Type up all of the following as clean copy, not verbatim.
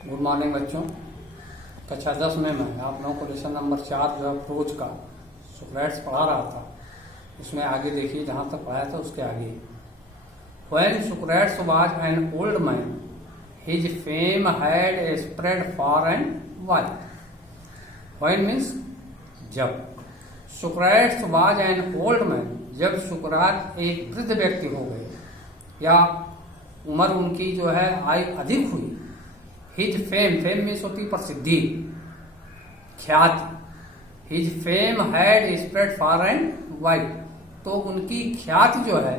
Good morning बच्चों। कक्षा 10 में मैं आप लोगों को लेसन नंबर 4 जो है प्रोज का सुक्रेट्स पढ़ा रहा था। उसमें आगे देखिए, जहाँ तक पढ़ाया था उसके आगे। When Socrates was an old man, his fame had spread far and wide. When means जब। Socrates was an old man, जब सुकरात एक वृद्ध व्यक्ति हो गए या उम्र उनकी जो है आयु अधिक हुई। हिज फेम मीन्स होती प्रसिद्धि, ख्याति। His fame had spread far and wide, तो उनकी ख्याति जो है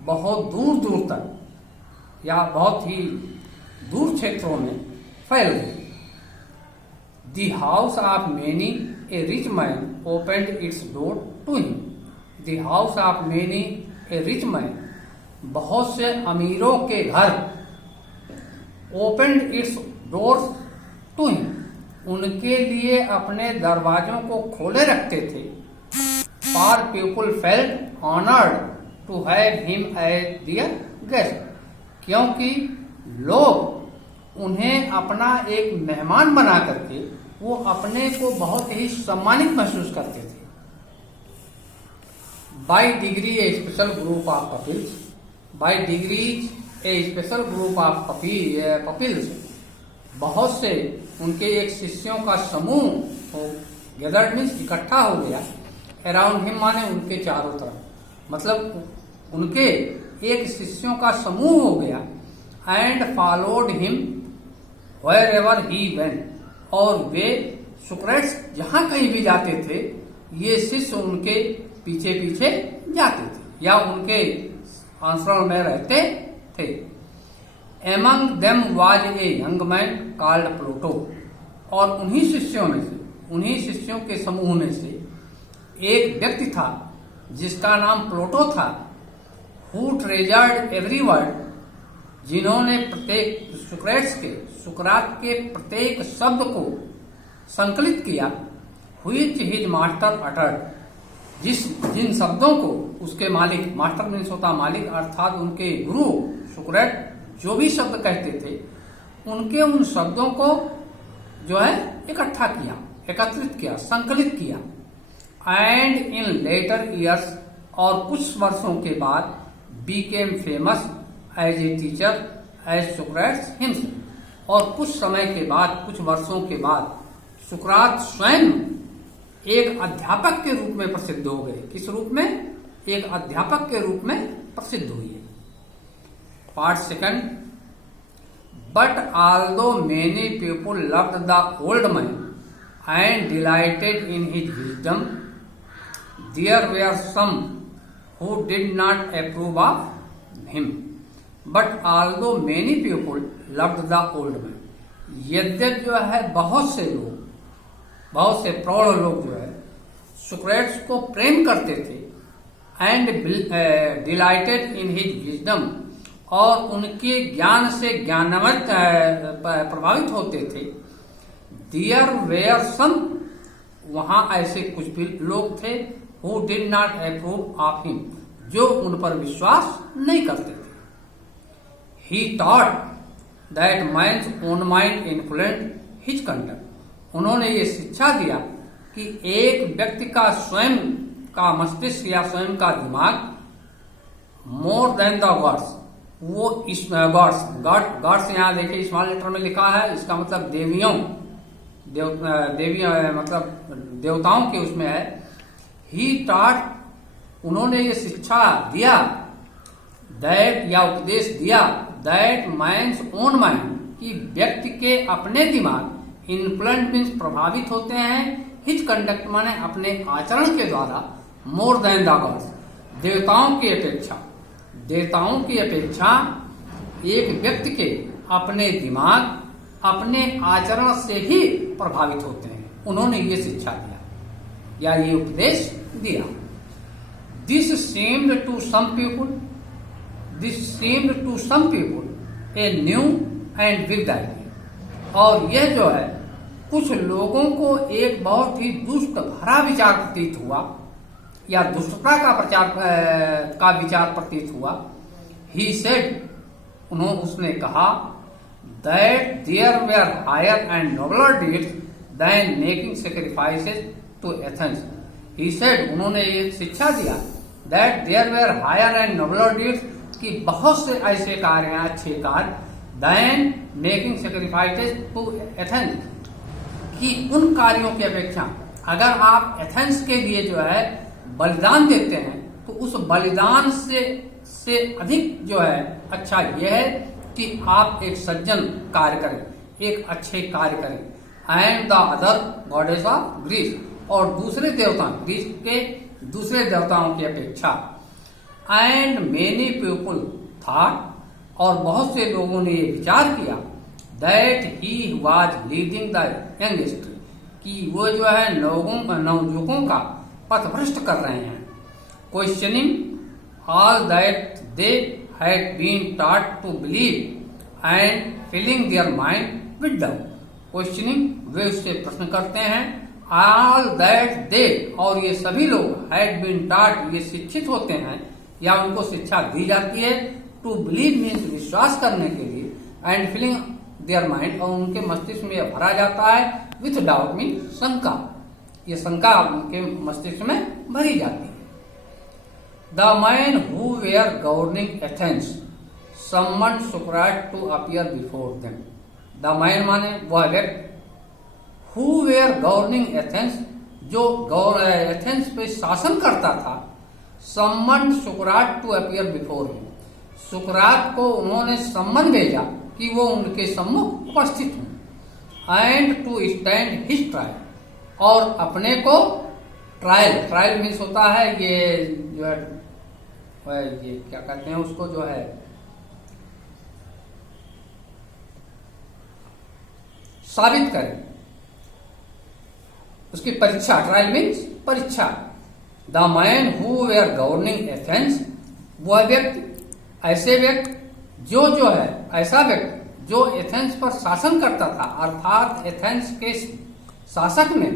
बहुत दूर दूर तक या बहुत ही दूर क्षेत्रों में फैल गई। The house of many a rich man opened its door to him. The house of many a rich man, बहुत से अमीरों के घर opened its door to him, उनके लिए अपने दरवाजों को खोले रखते थे। For people felt honoured to have him as their guest, क्योंकि लोग उन्हें अपना एक मेहमान बना करके वो अपने को बहुत ही सम्मानित महसूस करते थे। By degree a special group of couples, by degrees a special group of couples, बहुत से उनके एक शिष्यों का समूह गैदर्ड मीन्स इकट्ठा हो गया। अराउंड हिम माने उनके चारों तरफ, मतलब उनके एक शिष्यों का समूह हो गया। And followed him wherever he went, और वे सुक्रेट्स जहां कहीं भी जाते थे ये शिष्य उनके पीछे पीछे जाते थे या उनके अनुसरण में रहते थे। Among them was a young man called Pluto, और उन्हीं शिष्यों के समूह में से एक व्यक्ति था जिसका नाम प्लूटो था। हु ट्रेजर्ड एवरी वर्ड, जिन्होंने प्रत्येक सुकरात के प्रत्येक शब्द को संकलित किया। व्हिच हिज मास्टर अटर्ड, जिन शब्दों को उसके मालिक, मास्टर मीन्स होता मालिक, अर्थात उनके गुरु सुकरात जो भी शब्द कहते थे उनके उन शब्दों को जो है इकट्ठा किया, एकत्रित किया, संकलित किया। एंड इन लेटर ईयर्स, और कुछ वर्षों के बाद became famous as a teacher as Socrates himself, और कुछ समय के बाद, कुछ वर्षों के बाद सुकरात स्वयं एक अध्यापक के रूप में प्रसिद्ध हो गए। किस रूप में? एक अध्यापक के रूप में प्रसिद्ध हुए। Part second. But although many people loved the old man and delighted in his wisdom, there were some who did not approve of him. But although many people loved the old man, यद्यप जो है बहुत से लोग, बहुत से प्रौढ़ लोग जो है सुक्रेट्स को प्रेम करते थे। And delighted in his wisdom, और उनके ज्ञान से ज्ञानवत प्रभावित होते थे। देयर वेयर सम, वहां ऐसे कुछ भी लोग थे, who did not approve of him, जो उन पर विश्वास नहीं करते थे। He thought that man's own mind influenced his conduct, उन्होंने ये शिक्षा दिया कि एक व्यक्ति का स्वयं का मस्तिष्क या स्वयं का दिमाग मोर देन द वर्ड्स, वो इस गॉड्स यहाँ देखिए स्मॉल लेटर में लिखा है, इसका मतलब देवियों मतलब देवताओं के उसमें है। ही टॉट, उन्होंने ये शिक्षा दिया, दैट या उपदेश दिया, दैट मैन्स ओन माइंड, कि व्यक्ति के अपने दिमाग इन्फ्लुएंस मीन्स प्रभावित होते हैं, हिज कंडक्ट माने अपने आचरण के द्वारा, मोर देन द गॉड्स, देवताओं की अपेक्षा एक व्यक्ति के अपने दिमाग, अपने आचरण से ही प्रभावित होते हैं। उन्होंने ये शिक्षा दिया या ये उपदेश दिया। This seemed to some people a new and big idea, और यह जो है कुछ लोगों को एक बहुत ही दुष्ट भरा विचार प्रतीत हुआ या दुष्टता का विचार प्रतीत हुआ। ही सेड, उसने कहा, that there were higher and nobler deeds than making sacrifices to Athens. He said, उन्होंने ये शिक्षा दिया that there were higher and nobler deeds, कि बहुत से ऐसे कार्य हैं, अच्छे कार्य, than making sacrifices to Athens, कि उन कार्यों की अपेक्षा अगर आप एथेंस के लिए जो है बलिदान देते हैं तो उस बलिदान से अधिक जो है अच्छा यह है कि आप एक सज्जन कार्य करें, एक अच्छे कार्य करें. And the other goddess of Greece, और दूसरे देवता ग्रीस के दूसरे देवताओं की अपेक्षा. एंड मेनी पीपुल थॉट, और बहुत से लोगों ने ये विचार किया, that he was leading the youngest, कि वो जो है नवयुवकों का पथभ्रष्ट कर रहे हैं. Questioning all that they had been taught to believe and filling their mind with doubt. Questioning, वे उससे प्रश्न करते हैं. ऑल दैट दे, और ये सभी लोग हैड बीन टॉट, ये शिक्षित होते हैं या उनको शिक्षा दी जाती है. टू बिलीव मीन्स विश्वास करने के लिए, एंड फिलिंग देयर माइंड, और उनके मस्तिष्क में यह भरा जाता है. विथ डाउट मीन शंका, ये शंका उनके मस्तिष्क में भरी जाती है. The man who were governing Athens summoned Socrates to appear before them. The man माने वह व्यक्ति, हु वेयर गवर्निंग एथेंस, जो एथेंस पे शासन करता था. Summoned Socrates to appear before him, सुक्रात को उन्होंने सम्मन भेजा कि वो उनके सम्मुख उपस्थित हों. And to stand his trial, और अपने को ट्रायल मीन्स होता है ये जो है ये क्या कहते हैं उसको, जो है साबित करें, उसकी परीक्षा. ट्रायल मीन्स परीक्षा. The man who were governing Athens, वह व्यक्ति, ऐसे व्यक्ति जो है ऐसा व्यक्ति जो एथेंस पर शासन करता था, अर्थात एथेंस के शासक ने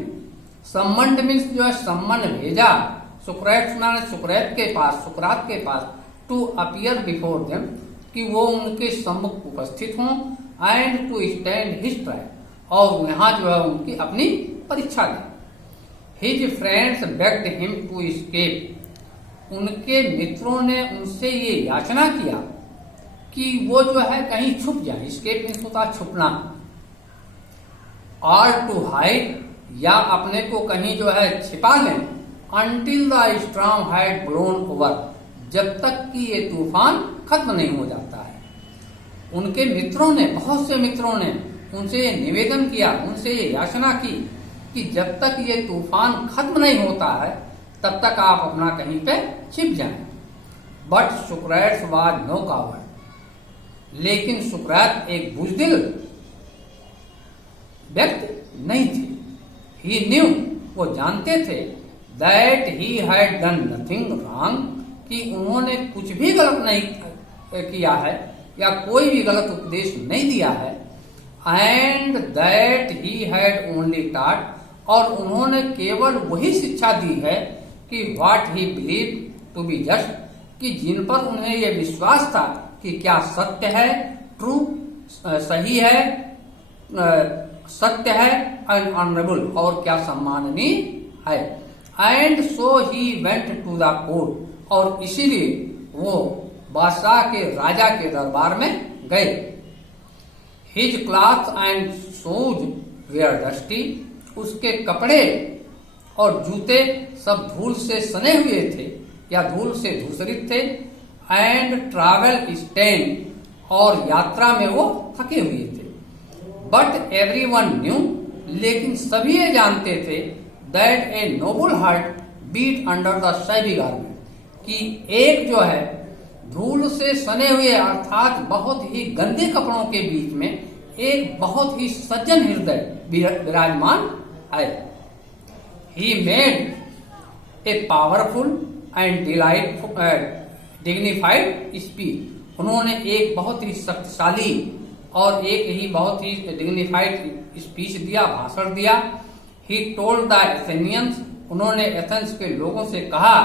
सम्मन मीन्स जो है सम्मन भेजा सुक्रात के पास टू अपीयर बिफोर देम, कि वो उनके सम्मुख उपस्थित हों. And to stand his trial, और यहाँ जो है उनकी अपनी परीक्षा लें. His friends begged him to escape, उनके मित्रों ने उनसे ये याचना किया कि वो जो है कहीं छुप जाए. एस्केप मीन्स होता है छुपना. और टू हाइड, या अपने को कहीं जो है छिपा लें. Until the storm had blown over, जब तक कि ये तूफान खत्म नहीं हो जाता है. उनके मित्रों ने, बहुत से मित्रों ने उनसे ये निवेदन किया, उनसे ये याचना की कि जब तक ये तूफान खत्म नहीं होता है तब तक आप अपना कहीं पे छिप जाएं. बट सुक्रेट्स वाज नो कावर्ड, लेकिन सुक्रात एक बुजदिल व्यक्ति नहीं थे. ही न्यू, वो जानते थे, that he had done nothing wrong, कि उन्होंने कुछ भी गलत नहीं किया है या कोई भी गलत उपदेश नहीं दिया है. And that he had only taught, और उन्होंने केवल वही शिक्षा दी है कि what he believe to be just, कि जिन पर उन्हें यह विश्वास था कि क्या सत्य है, ट्रू सही है, सत्य है, एंड ऑनरेबल, और क्या सम्माननीय है. And so he went to the court, और इसीलिए वो बादशाह के राजा के दरबार में गए. His cloth and shoes were dusty, उसके कपड़े और जूते सब धूल से सने हुए थे या धूल से धूसरित थे. एंड ट्रैवल स्टेन, और यात्रा में वो थके हुए थे. बट एवरीवन न्यू, लेकिन सभी ये जानते थे, that a noble heart beat under the shabby garment, कि एक जो है धूल से सने हुए अर्थात बहुत ही गंदे कपड़ों के बीच में एक बहुत ही सज्जन हृदय विराजमान है. He made a powerful and dignified speech, उन्होंने एक बहुत ही शक्तिशाली और एक ही बहुत ही डिग्निफाइड स्पीच दिया, भाषण दिया. ही टोल्ड द एथेनियंस, उन्होंने एथेंस के लोगों से कहा,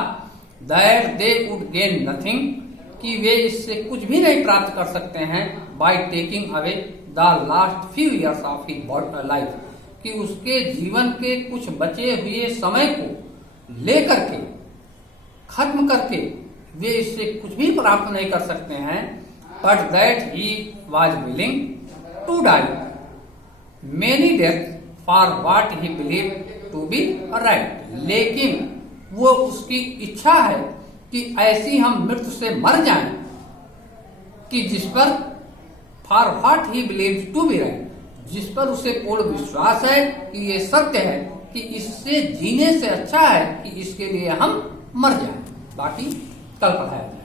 that they would gain nothing, कि वे इससे कुछ भी नहीं प्राप्त कर सकते हैं, by taking away the last few years of his life, कि उसके जीवन के कुछ बचे हुए समय को लेकर के, खत्म करके वे इससे कुछ भी प्राप्त नहीं कर सकते हैं, but that he was willing to die many death for what he believe to be right. लेकिन वो उसकी इच्छा है कि ऐसी हम मृत्यु से मर जाएं कि जिस पर for what he believe to be right, जिस पर उसे पूर्ण विश्वास है कि ये सत्य है कि इससे जीने से अच्छा है कि इसके लिए हम मर जाएं, बाकी कल पढ़ाया जाए।